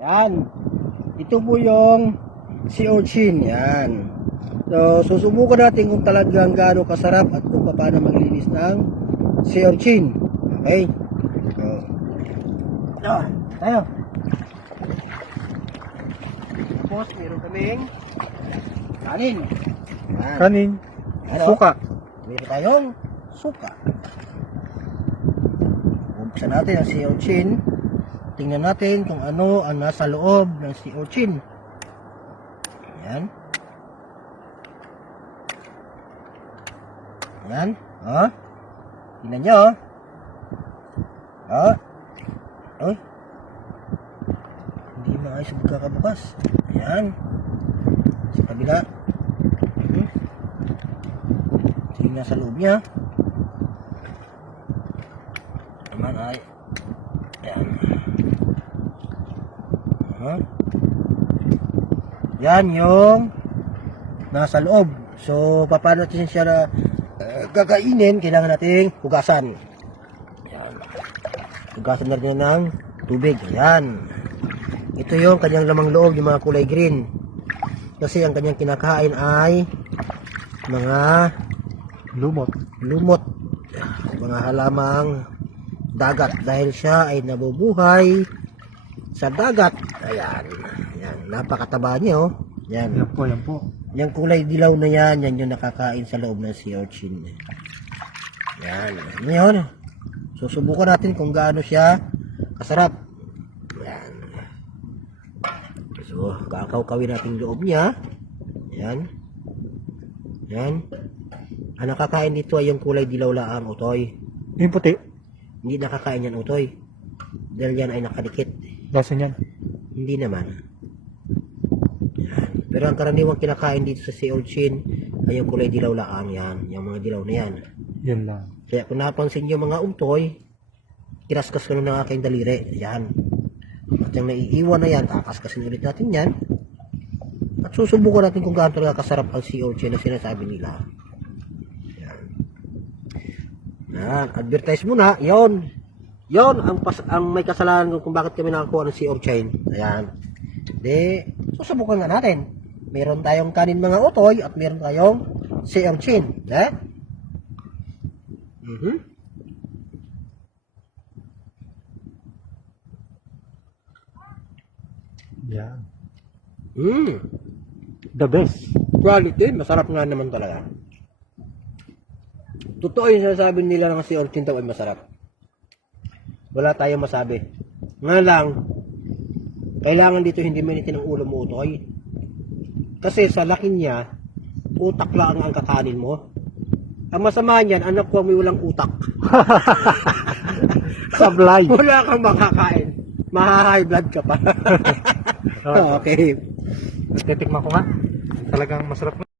Yan. Ito po yung sea urchin. Yan. So, susubukan natin kung talagang gaano kasarap at kung paano maglinis ng sea urchin. Okay? So, tayo. Tapos, meron kaming kanin. Yan. Kanin. Ano? Suka. Meron tayong suka. Buksan natin ang sea urchin. Tingnan natin kung ano ang nasa loob ng sea urchin. Ayan. Ayan. Oh. Tingnan nyo. Oh. Oh. Hindi maayos ang pagkakabukas. Ayan. Sa kabila. Tingnan sa loob niya. Naman ay. Ayan. Yan yung nasa loob. So, paano natin siya na kakainin, kailangan nating hugasan. Yan. Hugasan na rin ng tubig. Yan. Ito yung kanyang lamang loob, yung mga kulay green. Kasi ang kanyang kinakain ay mga lumot. Mga halamang dagat. Dahil siya ay nabubuhay sa dagat. Ayan. Yan. Napakataba niya, oh. Yan. Yan po. Yung kulay dilaw na yan, yan yung nakakain sa loob ng sea urchin. Yan. Ngayon, susubukan natin kung gaano siya kasarap. Yan. So, kakawkawin natin yung loob niya. Yan. Yan. Ang nakakain dito ay yung kulay dilaw lang, utoy. Yung puti. Hindi nakakain yan, utoy. Dahil yan ay nakadikit. Lasan yan. Hindi naman. Yan. Pero ang karaniwang kinakain dito sa sea urchin ay yung kulay dilaw lang yan. Yung mga dilaw na yan. Yan lang. Kaya kung napansin nyo mga umtoy, kinaskas ko ng aking daliri. Yan. At yung naiiwan na yan, kakaskasin ulit natin yan. At susubukan natin kung gaano talaga kasarap ang sea urchin na sinasabi nila. Yan. Yan. Advertise muna. Yon. Yon ang may kasalanan kung bakit kami nakakuha ng sea urchin. Ayan. Di, susubukan nga natin. Meron tayong kanin mga utoy at meron tayong sea urchin. Eh? Yan. Mm. The best. Quality, masarap nga naman talaga. Totoo yung sinasabi nila ng sea urchin daw ay masarap. Wala tayong masabi. Nga lang, kailangan dito hindi manitin ang ulo mo, utoy. Kasi sa laki niya, utak lang ang kakanin mo. Ang masama niyan, anak ko may walang utak. Sablay. Wala kang makakain. Maha-high blood ka pa. Okay. Titikman ko nga. Talagang masarap na.